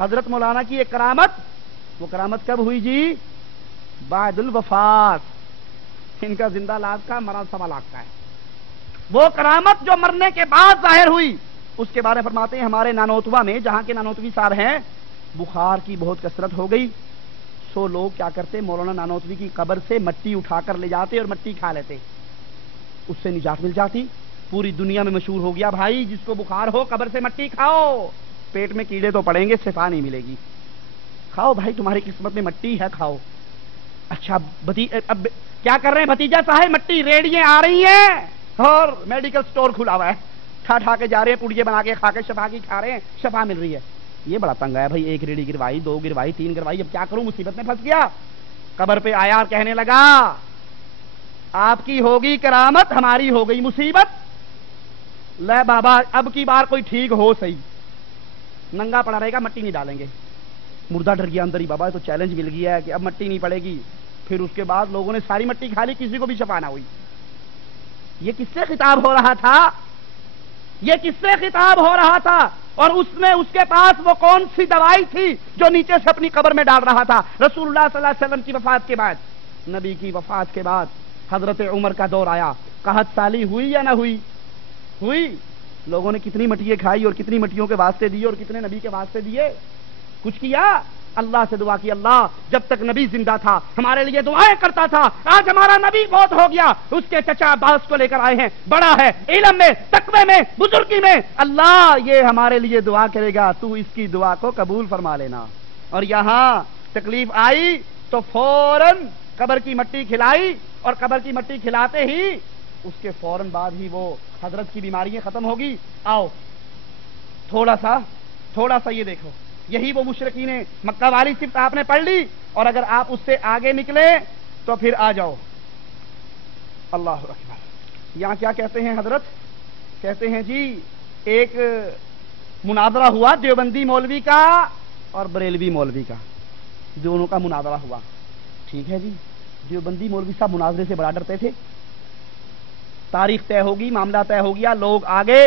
حضرت مولانا کی ایک کرامت، وہ کرامت کب ہوئی جی؟ بعد الوفات۔ ان کا زندہ لاش کا، مرا 1.25 لاکھ کا ہے۔ وہ کرامت جو مرنے کے بعد ظاہر ہوئی، اس کے بارے میں فرماتے ہیں ہمارے نانوتوا میں، جہاں کے نانوتوی صاحب ہیں، بخار کی بہت کثرت ہو گئی، سو لوگ کیا کرتے، مولانا نانوتوی کی قبر سے مٹی اٹھا کر لے جاتے اور مٹی کھا لیتے، اس سے نجات مل جاتی۔ پوری دنیا میں مشہور ہو گیا، بھائی جس کو بخار ہو قبر سے مٹی کھاؤ، پیٹ میں کیڑے تو پڑیں گے، شفا نہیں ملے گی، کھاؤ بھائی، تمہاری قسمت میں مٹی ہے، کھاؤ۔ اچھا اب کیا کر رہے ہیں بھتیجا صاحب؟ مٹی ریڑیاں آ رہی ہیں اور میڈیکل سٹور کھلا ہوا ہے، کھا کے جا رہے ہیں، پوڑیے بنا کے کھا کے شفا کی کھا رہے ہیں، شفا مل رہی ہے۔ یہ بڑا تنگ ہے بھائی، 1 ریڑی گروائی، 2 گروائی، 3 گروائی، اب کیا کروں، مصیبت میں پھنس گیا۔ قبر پہ آیا اور کہنے لگا آپ کی ہوگی کرامت، ہماری ہو گئی مصیبت، لے بابا اب کی بار کوئی ٹھیک ہو صحیح، ننگا پڑا رہے گا، مٹی نہیں ڈالیں گے۔ مردہ ڈر گیا اندر ہی، بابا تو چیلنج مل گیا ہے کہ اب مٹی نہیں پڑے گی۔ پھر اس کے بعد لوگوں نے ساری مٹی کھا لی، کسی کو بھی شفا نہ ہوئی۔ یہ کس سے خطاب ہو رہا تھا؟ یہ کس سے خطاب ہو رہا تھا؟ اور اس میں اس کے پاس وہ کون سی دوائی تھی جو نیچے سے اپنی قبر میں ڈال رہا تھا؟ رسول اللہ صلی اللہ علیہ وسلم کی وفات کے بعد، نبی کی وفات کے بعد حضرت عمر کا دور آیا، قحط سالی ہوئی یا نہ ہوئی؟ ہوئی۔ لوگوں نے کتنی مٹیاں کھائی اور کتنی مٹیوں کے واسطے دیے اور کتنے نبی کے واسطے دیے؟ کچھ کیا؟ اللہ سے دعا کی، اللہ جب تک نبی زندہ تھا ہمارے لیے دعائیں کرتا تھا، آج ہمارا نبی بہت ہو گیا، اس کے چچا عباس کو لے کر آئے ہیں، بڑا ہے علم میں، تقوی میں، بزرگی میں، اللہ یہ ہمارے لیے دعا کرے گا، تو اس کی دعا کو قبول فرما لینا۔ اور یہاں تکلیف آئی تو فوراً قبر کی مٹی کھلائی، اور قبر کی مٹی کھلاتے ہی اس کے فوراً بعد ہی وہ حضرت کی بیماریاں ختم ہوگی۔ آؤ تھوڑا سا یہ دیکھو، یہی وہ مشرکین مکہ والی صفت آپ نے پڑھ لی، اور اگر آپ اس سے آگے نکلے تو پھر آ جاؤ۔ اللہ اکبر۔ یہاں کیا کہتے ہیں حضرت؟ کہتے ہیں جی ایک مناظرہ ہوا دیوبندی مولوی کا اور بریلوی مولوی کا، دونوں کا مناظرہ ہوا، ٹھیک ہے جی۔ دیوبندی مولوی صاحب مناظرے سے بڑا ڈرتے تھے، تاریخ طے ہوگی، معاملہ طے ہو گیا، لوگ آگے۔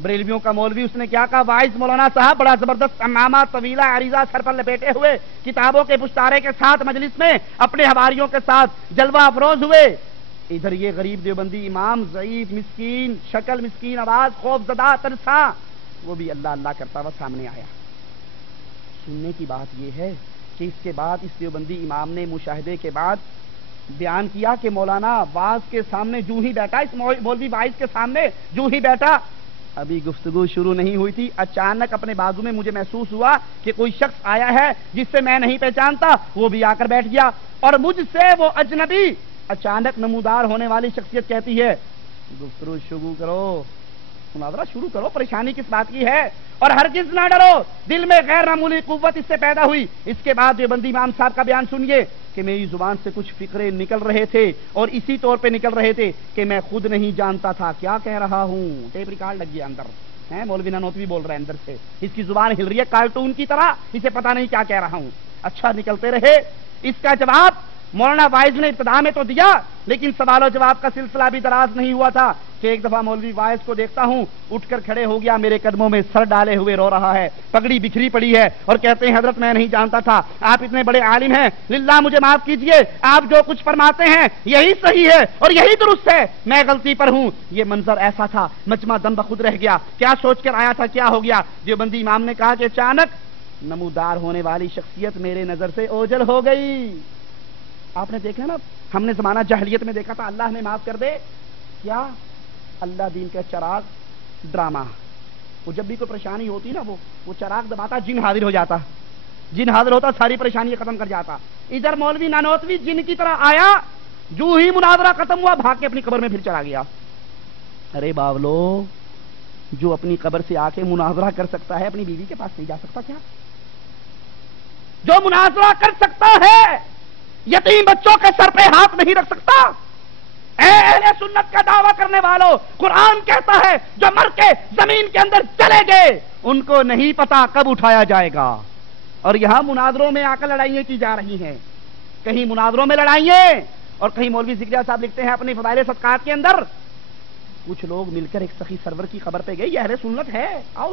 بریلویوں کا مولوی اس نے کیا کہا، وائس مولانا صاحب بڑا زبردست عمامہ طویلہ عریضہ سر پر لپیٹے ہوئے، کتابوں کے پشتارے کے ساتھ مجلس میں اپنے حواریوں کے ساتھ جلوہ افروز ہوئے۔ ادھر یہ غریب دیوبندی امام، ضعیف، مسکین شکل، مسکین آواز، خوف زدہ، ترسا، وہ بھی اللہ اللہ کرتا ہوا سامنے آیا۔ سننے کی بات یہ ہے کہ اس کے بعد اس دیوبندی امام نے مشاہدے کے بعد بیان کیا کہ مولانا واعظ کے سامنے جو ہی بیٹھا، اس مولوی واعظ کے سامنے جو ہی بیٹھا، ابھی گفتگو شروع نہیں ہوئی تھی، اچانک اپنے بازو میں مجھے محسوس ہوا کہ کوئی شخص آیا ہے جس سے میں نہیں پہچانتا، وہ بھی آ کر بیٹھ گیا، اور مجھ سے وہ اجنبی اچانک نمودار ہونے والی شخصیت کہتی ہے گفتگو شروع کرو، مناظرہ شروع کرو، پریشانی کس بات کی ہے، اور ہرگز نہ ڈرو، دل میں غیر معمولی قوت اس سے پیدا ہوئی۔ اس کے بعد دیوبندی امام صاحب کا بیان سنیے کہ میری زبان سے کچھ فقرے نکل رہے تھے، اور اسی طور پہ نکل رہے تھے کہ میں خود نہیں جانتا تھا کیا کہہ رہا ہوں۔ ٹیپ ریکارڈ لگ گیا اندر ہے، مولوی نانوتوی بول رہے ہیں اندر سے، اس کی زبان ہل رہی ہے کارٹون کی طرح، اسے پتا نہیں کیا کہہ رہا ہوں۔ اچھا نکلتے رہے۔ اس کا جواب مولانا وائز نے ابتدا میں تو دیا، لیکن سوال و جواب کا سلسلہ بھی دراز نہیں ہوا تھا کہ ایک دفعہ مولوی وائز کو دیکھتا ہوں اٹھ کر کھڑے ہو گیا، میرے قدموں میں سر ڈالے ہوئے رو رہا ہے، پگڑی بکھری پڑی ہے، اور کہتے ہیں حضرت میں نہیں جانتا تھا، آپ اتنے بڑے عالم ہیں، للہ مجھے معاف کیجئے، آپ جو کچھ فرماتے ہیں یہی صحیح ہے اور یہی درست ہے، میں غلطی پر ہوں۔ یہ منظر ایسا تھا، مجمع دم بخود رہ گیا، کیا سوچ کر آیا تھا، کیا ہو گیا؟ دیوبندی امام نے کہا کہ اچانک نمودار ہونے والی شخصیت میرے نظر سے اوجھل ہو گئی۔ آپ نے دیکھا نا، ہم نے زمانہ جاہلیت میں دیکھا تھا، اللہ نے معاف کر دے، کیا اللہ دین کا چراغ ڈرامہ، وہ جب بھی کوئی پریشانی ہوتی نا وہ چراغ دباتا، جن حاضر ہو جاتا، جن حاضر ہوتا ساری پریشانی ختم کر جاتا۔ ادھر مولوی نانوتوی جن کی طرح آیا، جو ہی مناظرہ ختم ہوا بھاگ کے اپنی قبر میں پھر چلا گیا۔ ارے باولو، جو اپنی قبر سے آ کے مناظرہ کر سکتا ہے اپنی بیوی کے پاس نہیں جا سکتا کیا؟ جو مناظرہ کر سکتا ہے یتیم بچوں کے سر پہ ہاتھ نہیں رکھ سکتا؟ اے اہل سنت کا دعویٰ کرنے والوں، قرآن کہتا ہے جو مر کے زمین کے اندر چلے گئے ان کو نہیں پتا کب اٹھایا جائے گا، اور یہاں مناظروں میں آ کر لڑائیاں کی جا رہی ہیں، کہیں مناظروں میں لڑائیاں، اور کہیں مولوی ذکریہ صاحب لکھتے ہیں اپنی فضائل صدقات کے اندر، کچھ لوگ مل کر ایک سخی سرور کی قبر پہ گئے، یہ اہل سنت ہے، آؤ